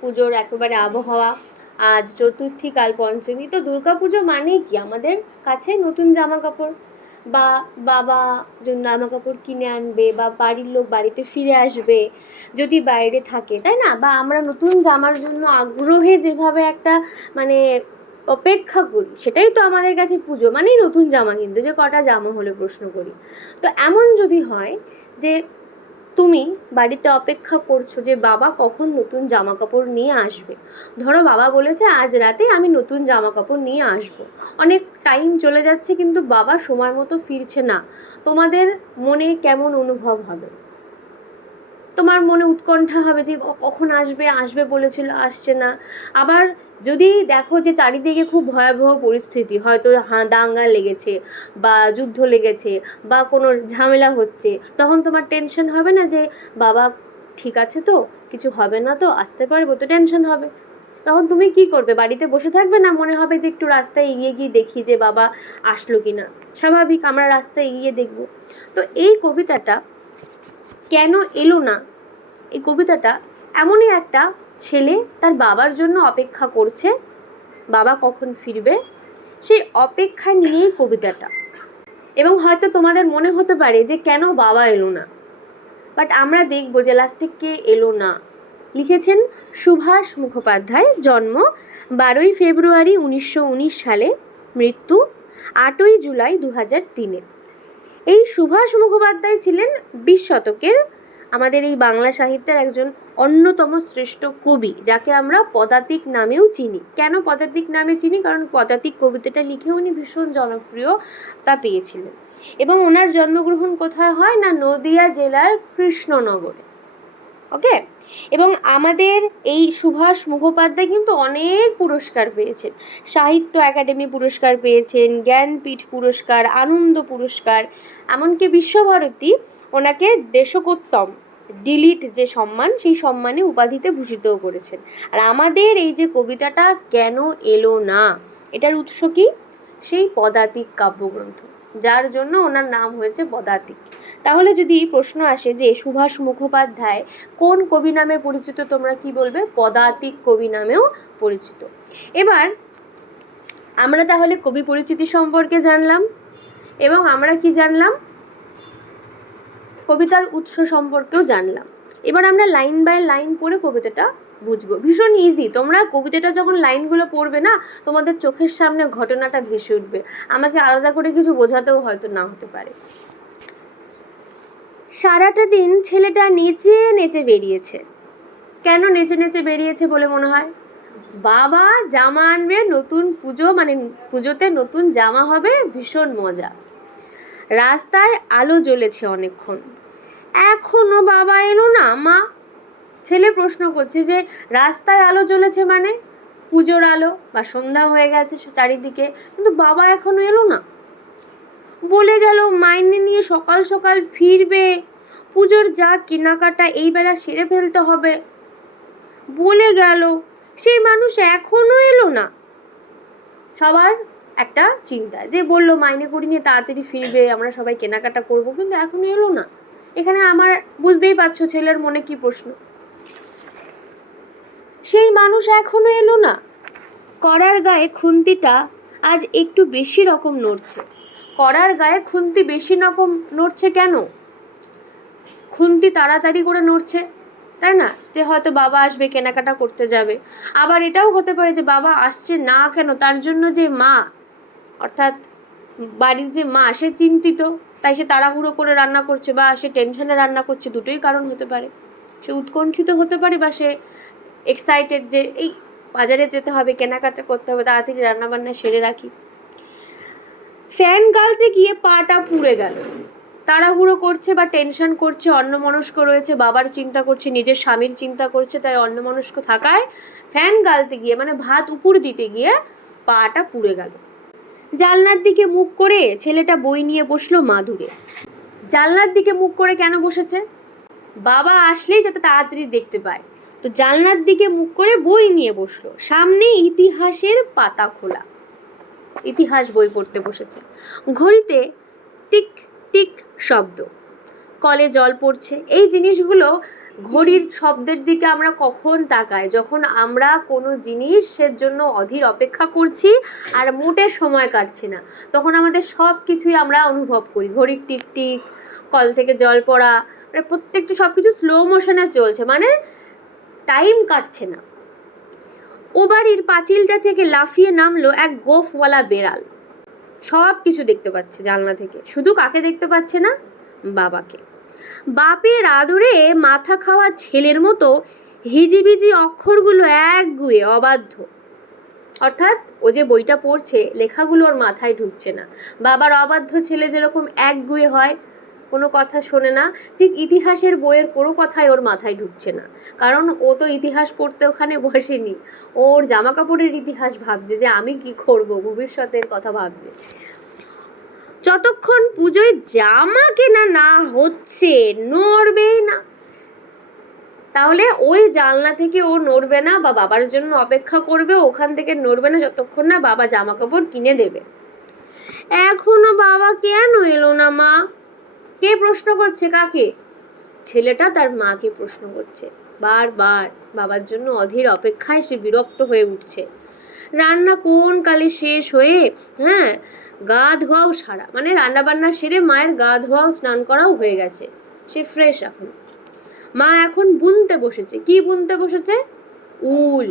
পুজোর একেবারে আবহাওয়া। আজ চতুর্থী, কাল পঞ্চমী। তো দুর্গাপুজো মানেই কি আমাদের কাছে নতুন জামা কাপড়, বা বাবা জামা কাপড় কিনে আনবে, বা বাড়ির লোক বাড়িতে ফিরে আসবে যদি বাইরে থাকে, তাই না? বা আমরা নতুন জামার জন্য আগ্রহে যেভাবে একটা মানে অপেক্ষা করি, সেটাই তো আমাদের কাছে পুজো মানেই নতুন জামা। কিন্তু যে কটা জামা হলে প্রশ্ন করি। তো এমন যদি হয় যে তুমি বাড়িতে অপেক্ষা করছো যে বাবা কখন নতুন জামা কাপড় নিয়ে আসবে, ধরো বাবা বলেছে আজ রাতে আমি নতুন জামা কাপড় নিয়ে আসবো, অনেক টাইম চলে যাচ্ছে কিন্তু বাবা সময় মতো ফিরছে না, তোমাদের মনে কেমন অনুভব হবে? তোমার মনে উৎকণ্ঠা হবে যে কখন আসবে বলেছিল, আসছে না। আবার যদি দেখো যে চারিদিকে খুব ভয়াবহ পরিস্থিতি, হয়তো দাঙ্গা লেগেছে, বা যুদ্ধ লেগেছে, বা কোনো ঝামেলা হচ্ছে, তখন তোমার টেনশন হবে না যে বাবা ঠিক আছে তো, কিছু হবে না তো, আসতে পারবো তো? টেনশন হবে। তখন তুমি কি করবে? বাড়িতে বসে থাকবে না? মনে হবে যে একটু রাস্তায় এগিয়ে গিয়ে দেখি যে বাবা আসলো কি না। স্বাভাবিক, আমরা রাস্তায় এগিয়ে দেখব। তো এই কবিতাটা কেন এলো না, এই কবিতাটা এমনই একটা ছেলে তার বাবার জন্য অপেক্ষা করছে, বাবা কখন ফিরবে, সেই অপেক্ষা নিয়েই কবিতাটা। এবং হয়তো তোমাদের মনে হতে পারে যে কেন বাবা এলো না, বাট আমরা দেখবো যে লাস্টে কে এলো না। লিখেছেন সুভাষ মুখোপাধ্যায়, জন্ম 12ই ফেব্রুয়ারি 1919 সালে, মৃত্যু 8ই জুলাই 2003। এই সুভাষ মুখোপাধ্যায় ছিলেন 20 শতকের আমাদের এই বাংলা সাহিত্যের একজন অন্যতম শ্রেষ্ঠ কবি, যাকে আমরা পদাতিক নামেও চিনি। কেন পদাতিক নামে চিনি? কারণ পদাতিক কবিতাটা লিখে উনি ভীষণ জনপ্রিয়তা পেয়েছিলেন। এবং ওনার জন্মগ্রহণ কোথায় হয় না, নদিয়া জেলার কৃষ্ণনগরে। ওকে। এবং আমাদের এই সুভাষ মুখোপাধ্যায় কিন্তু অনেক পুরস্কার পেয়েছেন। সাহিত্য একাডেমি পুরস্কার পেয়েছেন, জ্ঞানপীঠ পুরস্কার, আনন্দ পুরস্কার, এমনকি বিশ্বভারতী ওনাকে দেশোত্তম ডিলিট যে সম্মান, সেই সম্মানে উপাধিতে ভূষিতও করেছেন। আর আমাদের এই যে কবিতাটা কেন এলো না, এটার উৎস কি? সেই পদাতিক কাব্যগ্রন্থ, যার জন্য ওনার নাম হয়েছে পদাতিক। তাহলে যদি প্রশ্ন আসে যে সুভাষ মুখোপাধ্যায় কোন কবি নামে পরিচিত, তোমরা কি বলবে? পদাতিক কবি নামেও পরিচিত। এবার আমরা তাহলে কবি পরিচিতি সম্পর্কে জানলাম, এবং আমরা কি জানলাম? কবিতার উৎস সম্পর্কেও জানলাম। এবার আমরা লাইন বাই লাইন পড়ে কবিতাটা বুঝবো। ভীষণ ইজি। তোমরা কবিতাটা যখন লাইনগুলো পড়বে না, তোমাদের চোখের সামনে ঘটনাটা ভেসে উঠবে। আমাকে আলাদা করে কিছু বোঝাতেও হয়তো না হতে পারে। সারাটা দিন ছেলেটা নেচে নেচে বেরিয়েছে। কেন নেচে নেচে বেরিয়েছে বলে মনে হয়? বাবা জামা আনবে, নতুন পুজো, মানে পুজোতে নতুন জামা হবে, ভীষণ মজা। রাস্তায় আলো জ্বলেছে অনেকক্ষণ, এখনো বাবা এলো না। মা, ছেলে প্রশ্ন করছে যে রাস্তায় আলো জ্বলেছে মানে পুজোর আলো, বা সন্ধ্যা হয়ে গেছে চারিদিকে, কিন্তু বাবা এখনো এলো না। বলে গেল মাইনে নিয়ে সকাল সকাল ফিরবে, পুজোর যা কেনাকাটা এই বেলা সেরে ফেলতে হবে। বলে গেল, সেই মানুষ এখনো এলো না। সবার একটা চিন্তা, যে বললো মাইনে করি নিয়ে তাড়াতাড়ি ফিরবে, আমরা সবাই কেনাকাটা করব, কিন্তু এখনো এলো না। এখানে আমার বুঝতেই পারছো ছেলের মনে কি প্রশ্ন। সেই মানুষ এখনো এলো না। কড়ার গায়ে খুন্তিটা আজ একটু বেশি রকম নড়ছে। কড়ার গায়ে খুন্তি বেশি রকম নড়ছে কেন? খুন্তি তাড়াতাড়ি করে নড়ছে, তাই না? যে হয়তো বাবা আসবে, কেনাকাটা করতে যাবে। আবার এটাও হতে পারে যে বাবা আসছে না কেন, তার জন্য যে মা, অর্থাৎ বাড়ির যে মা, সে চিন্তিত, তাই সে তাড়াহুড়ো করে রান্না করছে, বা সে টেনশনে রান্না করছে। দুটোই কারণ হতে পারে। সে উৎকণ্ঠিত হতে পারে, বা সে এক্সাইটেড যে এই বাজারে যেতে হবে, কেনাকাটা করতে হবে, তাড়াতাড়ি রান্নাবান্না সেরে রাখি। ফ্যান গালতে গিয়ে পাটা পুড়ে গেল। তাড়াহুড়ো করছে বা টেনশন করছে, অন্যমনস্ক রয়েছে, বাবার চিন্তা করছে, নিজের স্বামীর চিন্তা করছে, তাই অন্যমনস্ক থাকায় ফ্যান গালতে গিয়ে, মানে ভাত উপর দিতে গিয়ে পাটা পুড়ে গেল। জানলার দিকে মুখ করে ছেলেটা বই নিয়ে বসলো মাদুরে। জানলার দিকে মুখ করে কেন বসেছে? বাবা আসলেই যাতে তাড়াতাড়ি দেখতে পায়। তো জানলার দিকে মুখ করে বই নিয়ে বসলো, সামনে ইতিহাসের পাতা খোলা, ইতিহাস বই পড়তে বসেছে। ঘড়িতে টিক টিক শব্দ, কলে জল পড়ছে। এই জিনিসগুলো ঘড়ির শব্দের দিকে আমরা কখন তাকাই? যখন আমরা কোনো জিনিসের জন্য অধীর অপেক্ষা করছি আর মোটে সময় কাটছি না, তখন আমাদের সব কিছুই আমরা অনুভব করি। ঘড়ির টিকটিক, কল থেকে জল পড়া, মানে প্রত্যেকটা সব কিছু স্লো মোশনে চলছে, মানে টাইম কাটছে না। ও বাড়ির পাঁচিলটা থেকে লাফিয়ে নামলো এক গোফওয়ালা বেড়াল। সব কিছু দেখতে পাচ্ছে জানলা থেকে, শুধু কাকে দেখতে পাচ্ছে না? বাবাকে। বাপের আদরে মাথা খাওয়া ছেলের মতো হিজিবিজি অক্ষরগুলো একগুয়ে অবাধ্য। অর্থাৎ ও যে বইটা পড়ছে, লেখাগুলো ওর মাথায় ঢুকছে না। বাবার অবাধ্য ছেলে যেরকম একগুয়ে হয়, কোনো কথা শোনে না, ঠিক ইতিহাসের বইয়ের কোনো কথাই ওর মাথায় ঢুকছে না। কারণ ও তো ইতিহাস পড়তে ওখানে বসেনি, ওর জামা কাপড়ের ইতিহাস ভাবছে, যে আমি কি করব, ভবিষ্যতের কথা ভাবছে। যতক্ষণ পুজোয় জামা কেনা না হচ্ছে নড়বেই না। তাহলে ওই জানলা থেকে ও নড়বে না, বা বাবার জন্য অপেক্ষা করবে, ওখান থেকে নড়বে না যতক্ষণ না বাবা জামা কাপড় কিনে দেবে। এখনো বাবা কেন এলো না মা? কে প্রশ্ন করছে? কাকে? ছেলেটা তার মাকে প্রশ্ন করছে। বারবার বাবার জন্য অধীর অপেক্ষায় সে বিরক্ত হয়ে উঠছে। রান্না কোন কালে শেষ হয়ে, গা ধোয়াও সারা, মানে রান্না বান্না সেরে মায়ের গা ধোয়াও স্নান করাও হয়ে গেছে, সে ফ্রেশ এখন। মা এখন বুনতে বসেছে। কি বুনতে বসেছে? উল।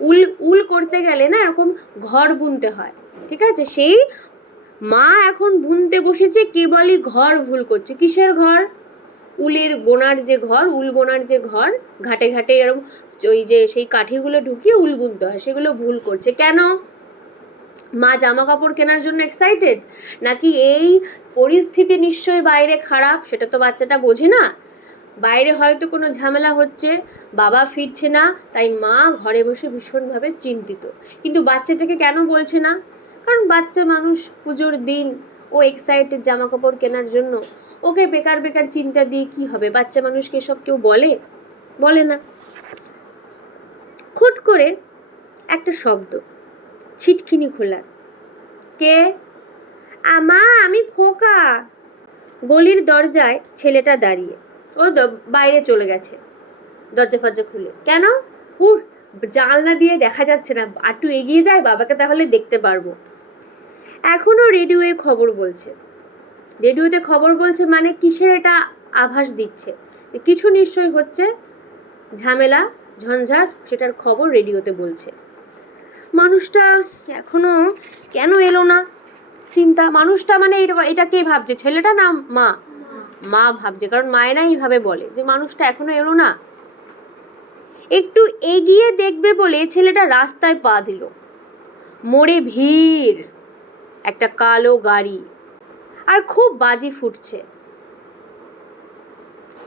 উল উল করতে গেলে না এরকম ঘর বুনতে হয়, ঠিক আছে? সেই মা এখন বুনতে বসেছে, কেবলই ঘর ভুল করছে। কিসের ঘর? উলের বোনার যে ঘর, উল বোনার যে ঘর, ঘাটে ঘাটে এরকম ওই যে সেই কাঠিগুলো ঢুকিয়ে উল বুনতে হয়, সেগুলো ভুল করছে। কেন? মা জামা কাপড় কেনার জন্য এক্সাইটেড, নাকি এই পরিস্থিতি নিশ্চয়ই বাইরে খারাপ, সেটা তো বাচ্চাটা বোঝে না। বাইরে হয়তো কোনো ঝামেলা হচ্ছে, বাবা ফিরছে না, তাই মা ঘরে বসে ভীষণভাবে চিন্তিত। কিন্তু বাচ্চাটাকে কেন বলছে না? কারণ বাচ্চা মানুষ, পুজোর দিন, ও এক্সাইটেড জামা কাপড় কেনার জন্য। ওকে বেকার বেকার চিন্তা দিয়ে কি হবে? বাচ্চা মানুষকে সব কেউ বলে না। খুট করে একটা শব্দ, ছিটকিনি খোলার। কে? আমা, আমি খোকা। গলির দরজায় ছেলেটা দাঁড়িয়ে, ও বাইরে চলে গেছে দরজা ফরজা খুলে। কেন? জানলা দিয়ে দেখা যাচ্ছে না, একটু এগিয়ে যায়, বাবাকে তাহলে দেখতে পারবো। এখনো রেডিওতে খবর বলছে, মানে কিসের এটা আভাস দিচ্ছে? কিছু নিশ্চয়ই হচ্ছে, ঝামেলা ঝঞ্ঝাট, সেটার খবর রেডিওতে বলছে। মানুষটা এখনো কেন এলো না? চিন্তা। মানুষটা মানে এটা কে ভাবছে? ছেলেটা না মা ভাবছে, কারণ মায়েরা এইভাবে বলে যে মানুষটা এখনো এলো না। একটু এগিয়ে দেখবে বলে ছেলেটা রাস্তায় পা দিল। মোড়ে ভিড়, একটা কালো গাড়ি, আর খুব বাজি ফুটছে।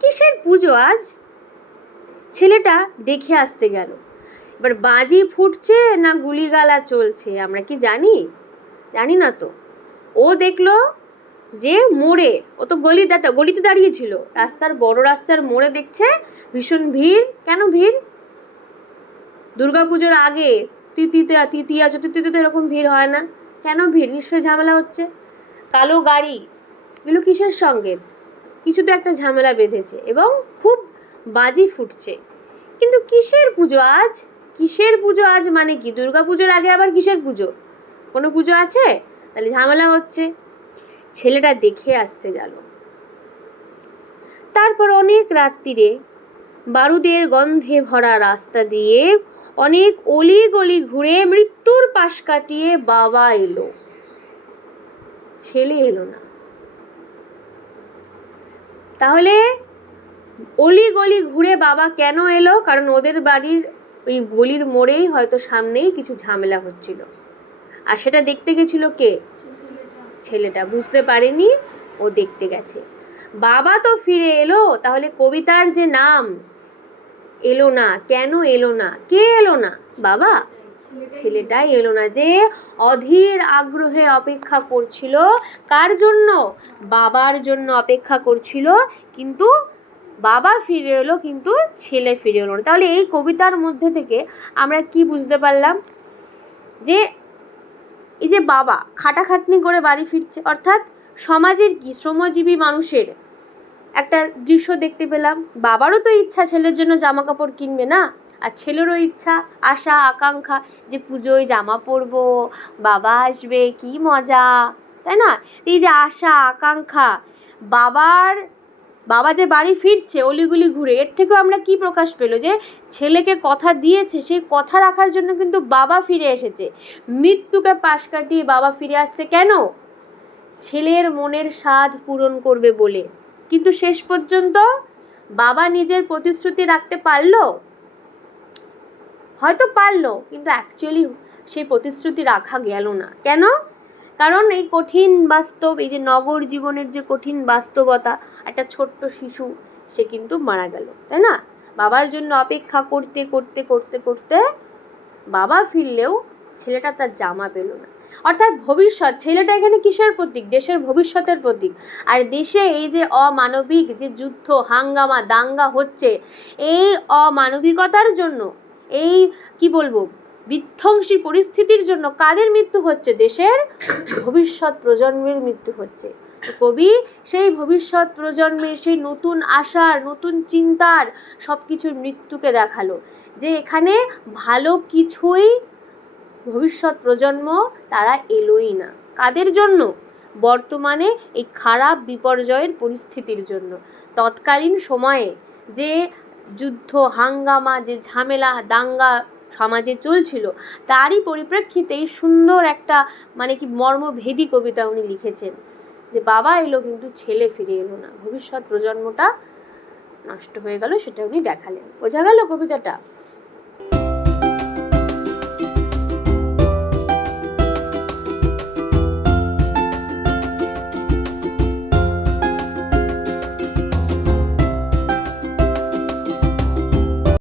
কিসের পুজো আজ? ছেলেটা দেখে আসতে গেল। এবার বাজি ফুটছে না গুলিগালা চলছে আমরা কি জানি না তো। ও দেখলো যে মোড়ে, ও তো গলিতে দাঁড়িয়েছিল, বড় রাস্তার মোড়ে দেখছে ভীষণ ভিড়। কেন ভিড়? দুর্গাপুজোর আগে তৃতীয়া চতুর্থীতে তো এরকম ভিড় হয় না। কেন ভিড়? নিশ্চয়ই ঝামেলা হচ্ছে। কালো গাড়ি, এগুলো কিসের সংকেত? কিছু তো একটা ঝামেলা বেঁধেছে, এবং খুব বাজি ফুটছে। কিন্তু কিসের পুজো আজ? মানে কি? দুর্গাপুজোর আগে আবার কিসের পুজো? কোনো পুজো আছে? তাহলে ঝামেলা হচ্ছে। ছেলেটা দেখে আসতে গেল। তারপর অনেক রাত্রিরে বারুদের গন্ধে ভরা রাস্তা দিয়ে অনেক অলি গলি ঘুরে মৃত্যুর পাশ কাটিয়ে বাবা এলো, ছেলে এলো না। তাহলে অলি গলি ঘুরে বাবা কেন এলো? কারণ ওদের বাড়ির ওই গলির মোড়েই হয়তো সামনেই কিছু ঝামেলা হচ্ছিল, আর সেটা দেখতে গেছিল কে? ছেলেটা। বুঝতে পারেনি, ও দেখতে গেছে। বাবা তো ফিরে এলো, তাহলে কবিতার যে নাম এলো না, কেন এলো না? কে এলো না? বাবা। ছেলেটাই এলো না, যে অধীর আগ্রহে অপেক্ষা করছিল। কার জন্য? বাবার জন্য অপেক্ষা করছিল। কিন্তু বাবা ফিরে এলো, কিন্তু ছেলে ফিরে এলো না। তাহলে এই কবিতার মধ্যে থেকে আমরা কি বুঝতে পারলাম? যে এই যে বাবা খাটাখাটনি করে বাড়ি ফিরছে, অর্থাৎ সমাজের কি, শ্রমজীবী মানুষের একটা দৃশ্য দেখতে পেলাম, বাবারও তো ইচ্ছা ছেলের জন্য জামা কাপড় কিনবে না, আর ছেলেরও ইচ্ছা, আশা আকাঙ্ক্ষা যে পুজোয় জামা পরবো, বাবা আসবে, কি মজা, তাই না? এই যে আশা আকাঙ্ক্ষা, বাবা যে বাড়ি ফিরছে অলিগুলি ঘুরে, এর থেকেও আমরা কি প্রকাশ পেলো যে ছেলেকে কথা দিয়েছে, সেই কথা রাখার জন্য কিন্তু বাবা ফিরে এসেছে। মৃত্যুকে পাশ কাটিয়ে বাবা ফিরে আসছে কেন? ছেলের মনের স্বাদ পূরণ করবে বলে। কিন্তু শেষ পর্যন্ত বাবা নিজের প্রতিশ্রুতি রাখতে পারলো? হয়তো পারলো, কিন্তু অ্যাকচুয়ালি সেই প্রতিশ্রুতি রাখা গেল না। কেন? কারণ এই কঠিন বাস্তব, এই যে নগর জীবনের যে কঠিন বাস্তবতা, একটা ছোট্ট শিশু সে কিন্তু মারা গেল, তাই না? বাবার জন্য অপেক্ষা করতে করতে করতে করতে বাবা ফিরলেও ছেলেটা তার জামা পেল না। অর্থাৎ ভবিষ্যৎ, ছেলেটা এখানে কিসের প্রতীক? দেশের ভবিষ্যতের প্রতীক। আর দেশে এই যে অমানবিক যে যুদ্ধ হাঙ্গামা দাঙ্গা হচ্ছে, এই অমানবিকতার জন্য, এই কি বলবো, বিধ্বংসী পরিস্থিতির জন্য কাদের মৃত্যু হচ্ছে? দেশের ভবিষ্যৎ প্রজন্মের মৃত্যু হচ্ছে। কবি সেই ভবিষ্যৎ প্রজন্মের, সেই নতুন আশার, নতুন চিন্তার সব কিছুর মৃত্যুকে দেখালো, যে এখানে ভালো কিছুই ভবিষ্যৎ প্রজন্ম তারা এলোই না। কাদের জন্য? বর্তমানে এই খারাপ বিপর্যয়ের পরিস্থিতির জন্য। তৎকালীন সময়ে যে যুদ্ধ হাঙ্গামা, যে ঝামেলা দাঙ্গা সমাজে চলছিল, তারই পরিপ্রেক্ষিতে এই সুন্দর একটা মানে কি মর্মভেদী কবিতা উনি লিখেছেন, যে বাবা এলো কিন্তু ছেলে ফিরে এলো না, ভবিষ্যৎ প্রজন্মটা নষ্ট হয়ে গেল, সেটা উনি দেখালেন। বোঝা গেল কবিতাটা?